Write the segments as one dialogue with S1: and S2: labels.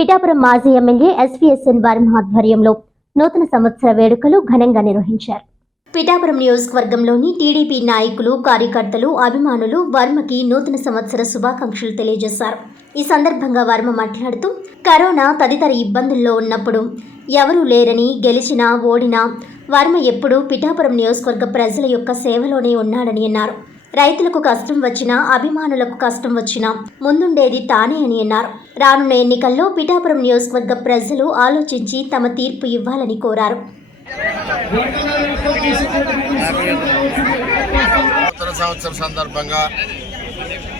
S1: పిఠాపురం మాజీ MLA SVSN Varma ఆధ్వర్యంలో నూతన సంవత్సర వేడుకలు ఘనంగా నిర్వహించారు. పిఠాపురం నియోజకవర్గంలోని టీడీపీ నాయకులు కార్యకర్తలు అభిమానులు వర్మకి నూతన సంవత్సర శుభాకాంక్షలు తెలియజేశారు. ఈ సందర్భంగా వర్మ మాట్లాడుతూ కరోనా తదితర ఇబ్బందుల్లో ఉన్నప్పుడు ఎవరూ లేరని గెలిచినా ఓడినా వర్మ ఎప్పుడూ పిఠాపురం నియోజకవర్గ ప్రజల యొక్క సేవలోనే ఉన్నాడని అన్నారు. రైతులకు కష్టం వచ్చినా అభిమానులకు కష్టం వచ్చినా ముందుండేది తానే అని అన్నారు. రానున్న ఎన్నికల్లో పిఠాపురం నియోజకవర్గ ప్రజలు ఆలోచించి తమ తీర్పు ఇవ్వాలని కోరారు.
S2: సంవత్సరం సందర్భంగా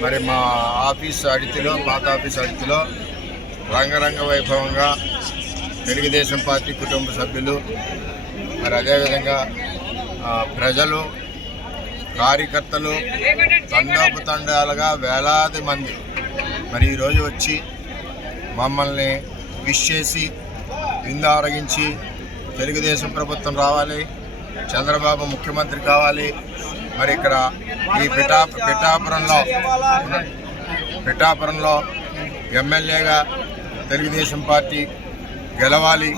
S2: మరి మా ఆఫీస్ అడితిలో పాత ఆఫీస్ అడితిలో రంగరంగ వైభవంగా తెలుగుదేశం పార్టీ కుటుంబ సభ్యులు మరి అదేవిధంగా ప్రజలు కార్యకర్తలు తండోపతండాలుగా వేలాది మంది మరి ఈరోజు వచ్చి మమ్మల్ని విష్ చేసి విందు ఆరగించి తెలుగుదేశం ప్రభుత్వం రావాలి చంద్రబాబు ముఖ్యమంత్రి కావాలి. మరి ఇక్కడ ఈ పిఠా పిఠాపురంలో పిఠాపురంలో ఎమ్మెల్యేగా తెలుగుదేశం పార్టీ గెలవాలి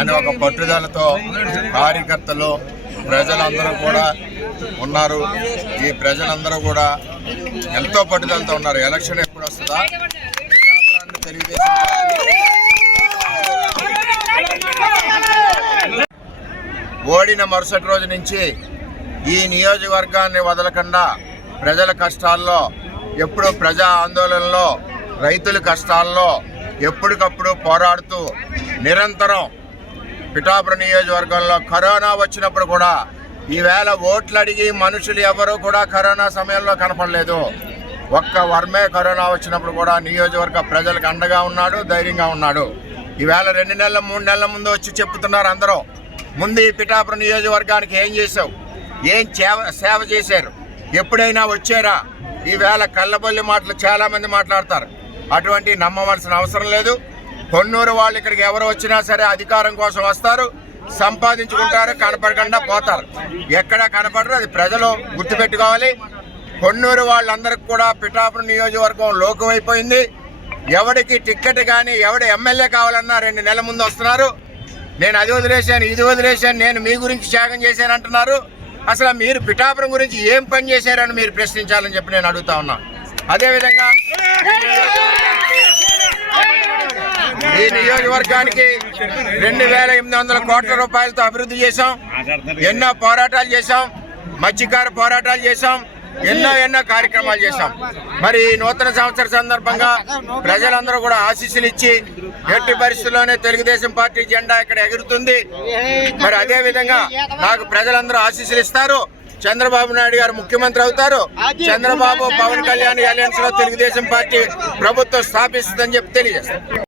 S2: అనే ఒక పట్టుదలతో కార్యకర్తలు ప్రజలందరూ కూడా ఉన్నారు. ఈ ప్రజలందరూ కూడా ఎంతో పట్టుదలతో ఉన్నారు. ఎలక్షన్ ఎప్పుడు వస్తుందా? తెలుగుదేశం ఓడిన మరుసటి రోజు నుంచి ఈ నియోజకవర్గాన్ని వదలకుండా ప్రజల కష్టాల్లో ఎప్పుడు ప్రజా ఆందోళనలో రైతుల కష్టాల్లో ఎప్పటికప్పుడు పోరాడుతూ నిరంతరం పిఠాపురం నియోజకవర్గంలో కరోనా వచ్చినప్పుడు కూడా ఈవేళ ఓట్లు అడిగి మనుషులు ఎవరూ కూడా కరోనా సమయంలో కనపడలేదు. ఒక్క వర్మే కరోనా వచ్చినప్పుడు కూడా నియోజకవర్గ ప్రజలకు అండగా ఉన్నాడు ధైర్యంగా ఉన్నాడు. ఈవేళ రెండు నెలల మూడు నెలల ముందు వచ్చి చెప్తున్నారు అందరూ. ముందు ఈ పిఠాపురం నియోజకవర్గానికి ఏం చేసావు ఏం సేవ సేవ చేశారు? ఎప్పుడైనా వచ్చారా? ఈవేళ కళ్ళబొల్లి మాటలు చాలామంది మాట్లాడతారు. అటువంటి నమ్మవలసిన అవసరం లేదు. కొన్నూరు వాళ్ళు ఇక్కడికి ఎవరు వచ్చినా సరే అధికారం కోసం వస్తారు. సంపాదించుకుంటారు కనపడకుండా పోతారు. ఎక్కడ కనపడరు అది ప్రజలు గుర్తుపెట్టుకోవాలి. కొన్నూరు వాళ్ళందరికీ కూడా పిఠాపురం నియోజకవర్గం లోకమైపోయింది ఎవడికి టిక్కెట్ కానీ ఎవడి ఎమ్మెల్యే కావాలన్నా రెండు నెలల ముందు వస్తున్నారు. నేను అది వదిలేశాను ఇది వదిలేశాను నేను మీ గురించి త్యాగం చేశాను అంటున్నారు. అసలు మీరు పిఠాపురం గురించి ఏం పని చేశారని మీరు ప్రశ్నించాలని చెప్పి నేను అడుగుతా ఉన్నా. అదేవిధంగా ఈ నియోజకవర్గానికి రెండు వేల ఎనిమిది వందల కోట్ల రూపాయలతో అభివృద్ధి చేశాం. ఎన్నో పోరాటాలు చేశాం. మత్స్యకార పోరాటాలు చేశాం. ఎన్నో ఎన్నో కార్యక్రమాలు చేశాం. మరి ఈ నూతన సంవత్సర సందర్భంగా ప్రజలందరూ కూడా ఆశీస్సులు ఇచ్చి ఎట్టి పరిస్థితుల్లోనే తెలుగుదేశం పార్టీ జెండా ఇక్కడ ఎగురుతుంది. మరి అదే విధంగా నాకు ప్రజలందరూ ఆశీస్సులు ఇస్తారు. చంద్రబాబు నాయుడు గారు ముఖ్యమంత్రి అవుతారు. చంద్రబాబు పవన్ కళ్యాణ్ అలయన్స్లో తెలుగుదేశం పార్టీ ప్రభుత్వం స్థాపిస్తుందని చెప్పి తెలియజేస్తారు